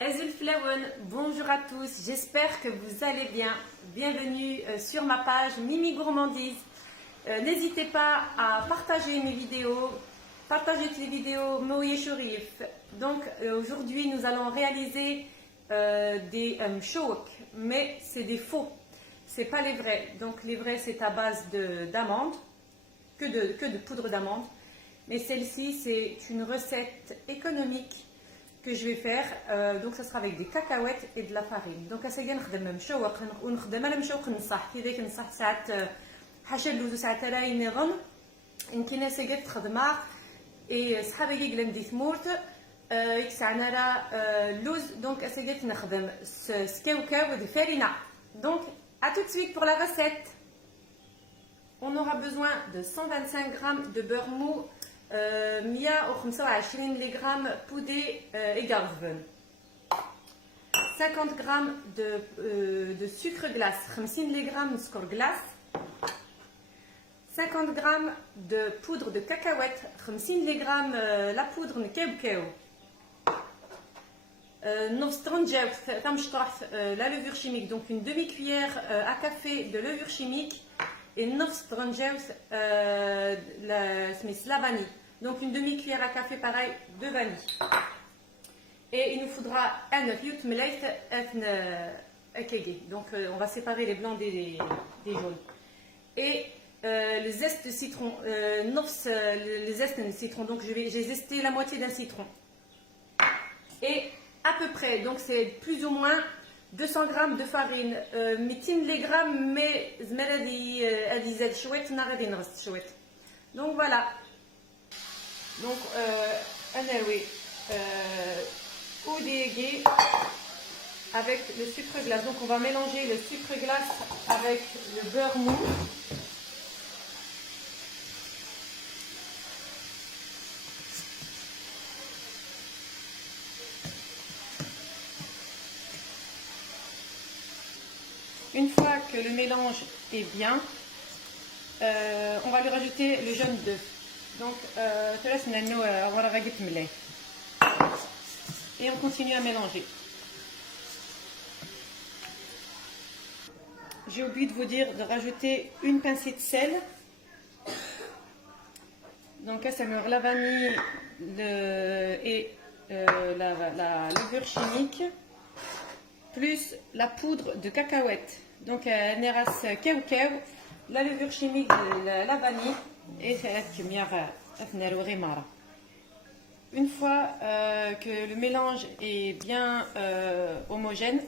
Azul Flawen, bonjour à tous, j'espère que vous allez bien. Bienvenue sur ma page Mimi Gourmandise. N'hésitez pas à partager mes vidéos, partager les vidéos Moye Chourif. Donc aujourd'hui nous allons réaliser des shawk, mais c'est des faux, c'est pas les vrais. Donc les vrais c'est à base d'amandes, que de poudre d'amande. Mais celle-ci c'est une recette économique que je vais faire, donc ça sera avec des cacahuètes et de la farine. Donc اسايا نخدم مشوق ونخدم على مشوق نصح كي ذاك نصح ساعات حاشا اللوز وساعات راه ينغم يمكن اسايا تخدمها اي صحابي قلم دي ثمورت يكسعنا راه اللوز دونك اسايا نخدم سكاوكاو دي فرينه. Donc à tout de suite pour la recette. On aura besoin de 125 g de beurre mou, 125 mg poudé et garven, 50 g de sucre glace, 50 mg de sucre glace, 50 g de poudre de cacahuète, 50 mg la poudre de كاوكاو, la levure chimique, donc une demi-cuillère à café de levure chimique et 9 la vanille, donc une demi-cuillère à café pareil de vanille. Et il nous faudra un œuf donc on va séparer les blancs des jaunes. Et le zeste de citron, le zeste de citron, donc j'ai zesté la moitié d'un citron. Et à peu près, donc c'est plus ou moins 200 g de farine, 200 mg, mais donc voilà. Donc avec le sucre glace. Donc on va mélanger le sucre glace avec le beurre mou. Une fois que le mélange est bien, on va lui rajouter le jaune d'œuf. Donc, et on continue à mélanger. J'ai oublié de vous dire de rajouter une pincée de sel. Donc, ça met la vanille et la levure chimique, plus la poudre de cacahuète. Donc, la levure chimique, la vanille et une fois que le mélange est bien homogène,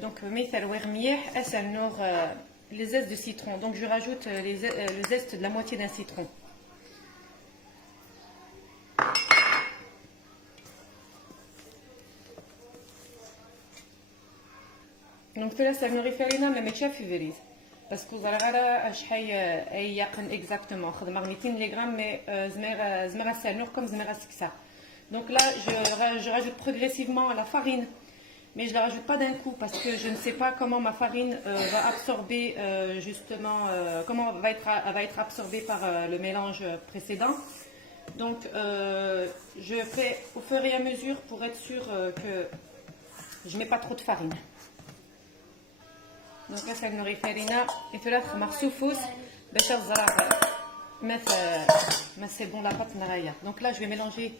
donc les zestes de citron. Donc je rajoute le zeste de la moitié d'un citron. Donc là ça me fait mais mais chef favorite parce que vous allez شحال exactement خدمه 200 mg mais زميره سالنور comme زميره سكسه. Donc là je rajoute progressivement la farine, mais je la rajoute pas d'un coup parce que je ne sais pas comment ma farine va absorber justement comment elle va être absorbée par le mélange précédent. Donc je fais au fur et à mesure pour être sûr que je mets pas trop de farine. Donc là c'est une farine et puis là marsoufous باش الزرع ما c'est bon la pâte نرايا. Donc là je vais mélanger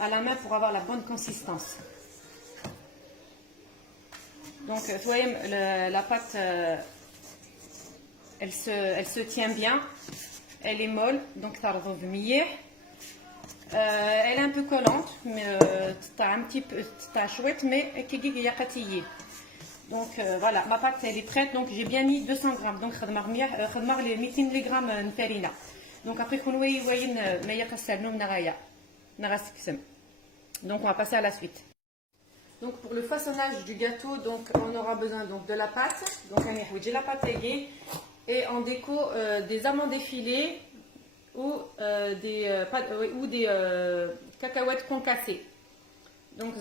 à la main pour avoir la bonne consistance. Donc vous voyez la pâte elle se tient bien, elle est molle, donc elle est un peu collante, mais un petit peu chouette, mais qui est fatiguée. Donc voilà, ma pâte elle est prête, donc j'ai bien mis 200 g. Donc les 200 mg de farine. Donc après donc on va passer à la suite. Donc pour le façonnage du gâteau, donc on aura besoin donc de la pâte. Donc j'ai la pâte et en déco des amandes effilées ou des cacahuètes concassées. Donc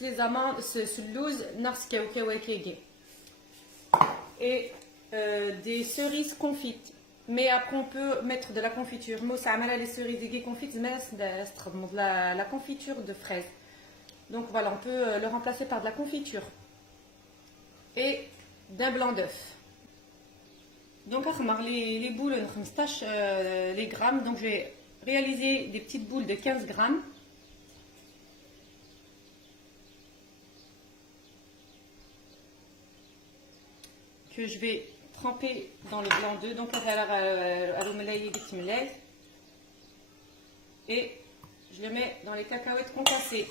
les amandes, ce loose, et des cerises confites. Mais après on peut mettre de la confiture. Moi ça les cerises confites, la confiture de fraises. Donc voilà, on peut le remplacer par de la confiture et d'un blanc d'œuf. Donc les boules, 15 les grammes. Donc je vais réaliser des petites boules de 15 grammes. Que je vais tremper dans le blanc d'œuf. Donc et je le mets dans les cacahuètes concassées.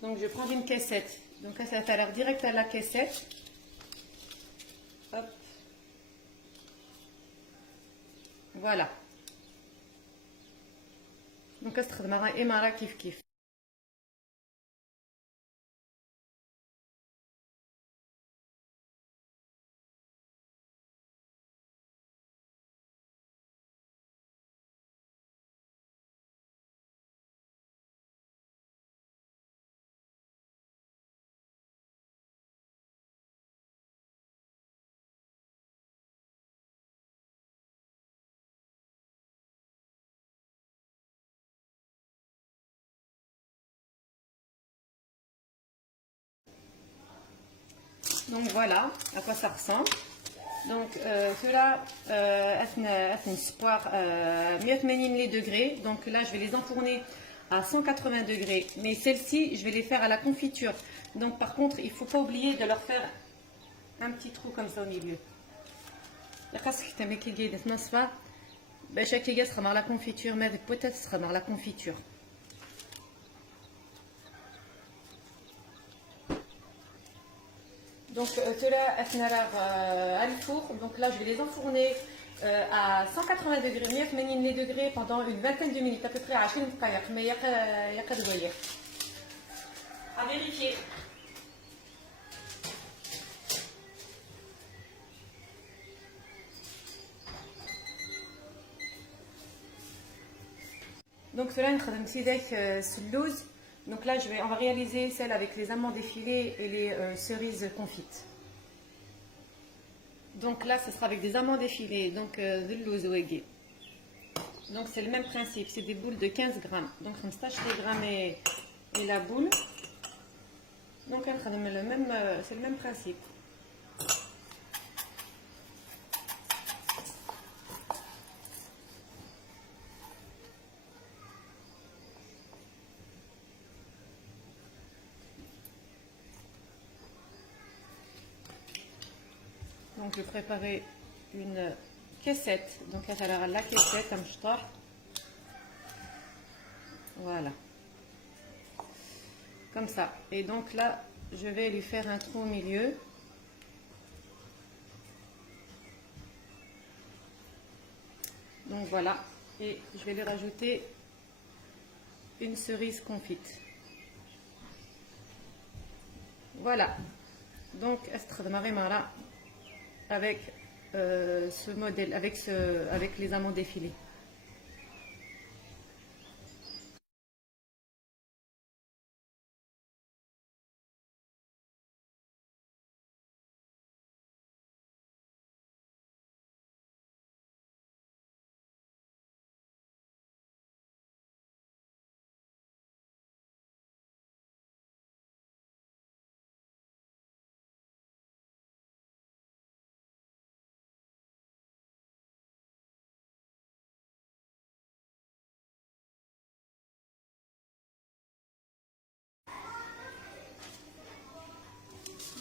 Donc je prends une caissette. Donc là, ça va aller direct à la caissette. Hop. Voilà. Donc استخدمها إمارة كيف. Donc voilà à quoi ça ressemble. Donc cela est 180 degrés. Donc là je vais les enfourner à 180 degrés. Mais celles-ci je vais les faire à la confiture. Donc par contre il ne faut pas oublier de leur faire un petit trou comme ça au milieu. La confiture, mais peut-être sera dans la confiture. Donc cela est à four. Donc là je vais les enfourner à 180 degrés, pendant une vingtaine de minutes, à peu près à 20 minutes. À vérifier. Donc cela est donc là on va réaliser celle avec les amandes effilées et les cerises confites. Donc là ce sera avec des amandes effilées, donc donc c'est le même principe, c'est des boules de 15 grammes. Donc 15 grammes et la boule. Donc c'est le même principe. Donc je vais préparer une caissette. Donc là, la caissette, voilà. Comme ça. Et donc là, je vais lui faire un trou au milieu. Donc voilà. Et je vais lui rajouter une cerise confite. Voilà. Donc, avec ce modèle, avec les amandes effilées.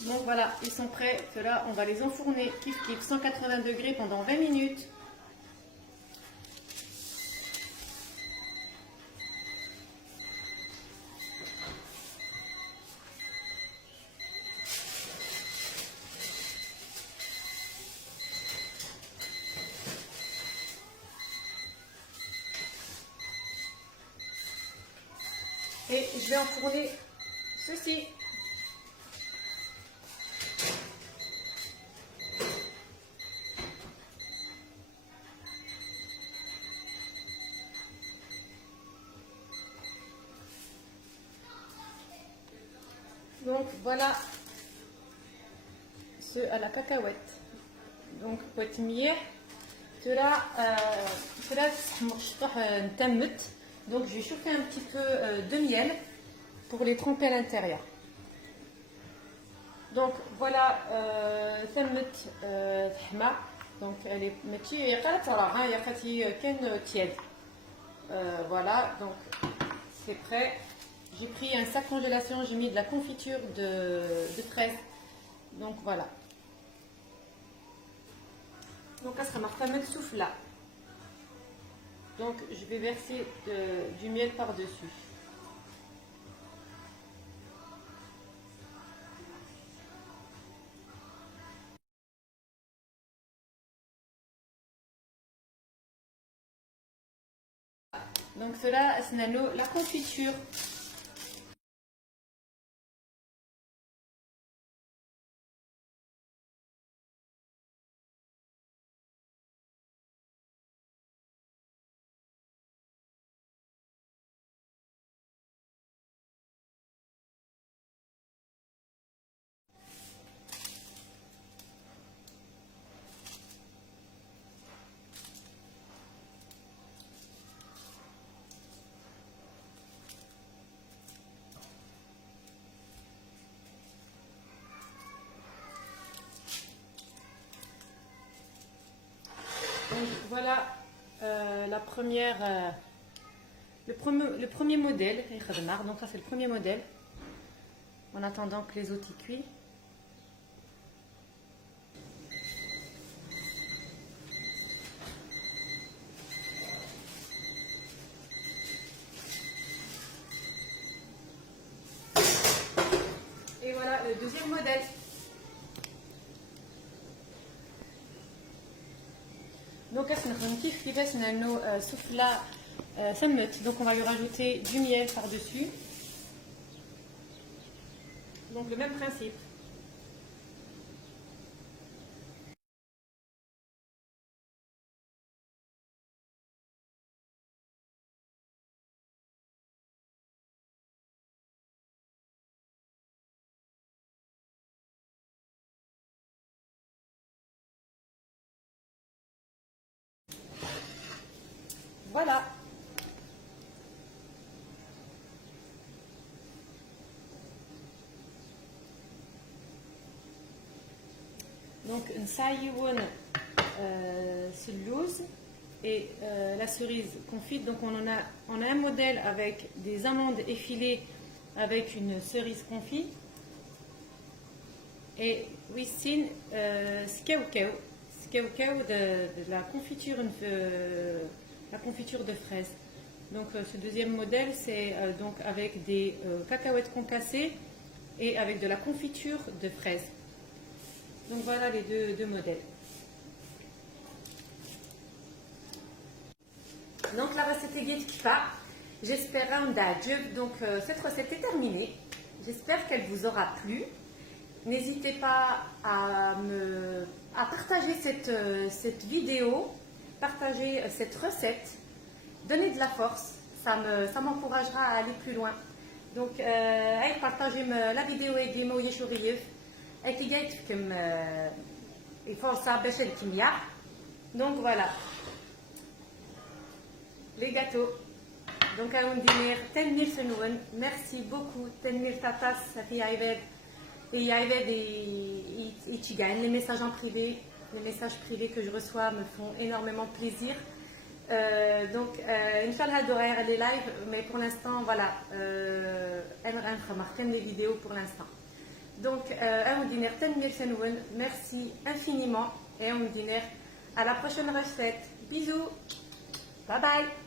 Donc voilà, ils sont prêts. Ceux-là, on va les enfourner kiff 180 degrés pendant 20 minutes. Et je vais enfourner ceci. Donc voilà ceux à la cacahuète. Donc potmier Donc je vais chauffer un petit peu de miel pour les tremper à l'intérieur. Donc voilà, donc elle est tiède. Voilà, donc c'est prêt. J'ai pris un sac congélation, j'ai mis de la confiture de fraises. Donc voilà. Donc là, ça sera ma fameuse souffle là. Donc je vais verser du miel par-dessus. Donc cela, c'est la confiture. Donc voilà la première, le premier modèle. Donc ça c'est le premier modèle. En attendant que les autres y cuisent. Et voilà le deuxième modèle. Donc là, c'est un souffla donc on va lui rajouter du miel par-dessus. Donc le même principe. Voilà. Donc une saïwoun loose et la cerise confite. Donc on a un modèle avec des amandes effilées avec une cerise confite. Et Wissin skewkew de la confiture de fraises. Donc ce deuxième modèle c'est donc avec des cacahuètes concassées et avec de la confiture de fraises. Donc voilà les deux modèles. Donc la recette est kifa. J'espère donc cette recette est terminée. J'espère qu'elle vous aura plu. N'hésitez pas à partager cette vidéo, partager cette recette, donner de la force, ça m'encouragera à aller plus loin. Donc, partagez la vidéo avec des mots yéchouriyef, et qui gagne comme il faut ça bêcher le kimia. Donc voilà, les gâteaux. Donc à un dîner, tenir ce nouvel. Merci beaucoup, tenir tatas, ça fait arriver. Et il y a les messages en privé, les messages privés que je reçois me font énormément plaisir. Donc, Inch'Allah d'horaire les lives, mais pour l'instant, voilà, des vidéos pour l'instant. Donc, merci infiniment et on dîner à la prochaine recette. Bisous, bye bye.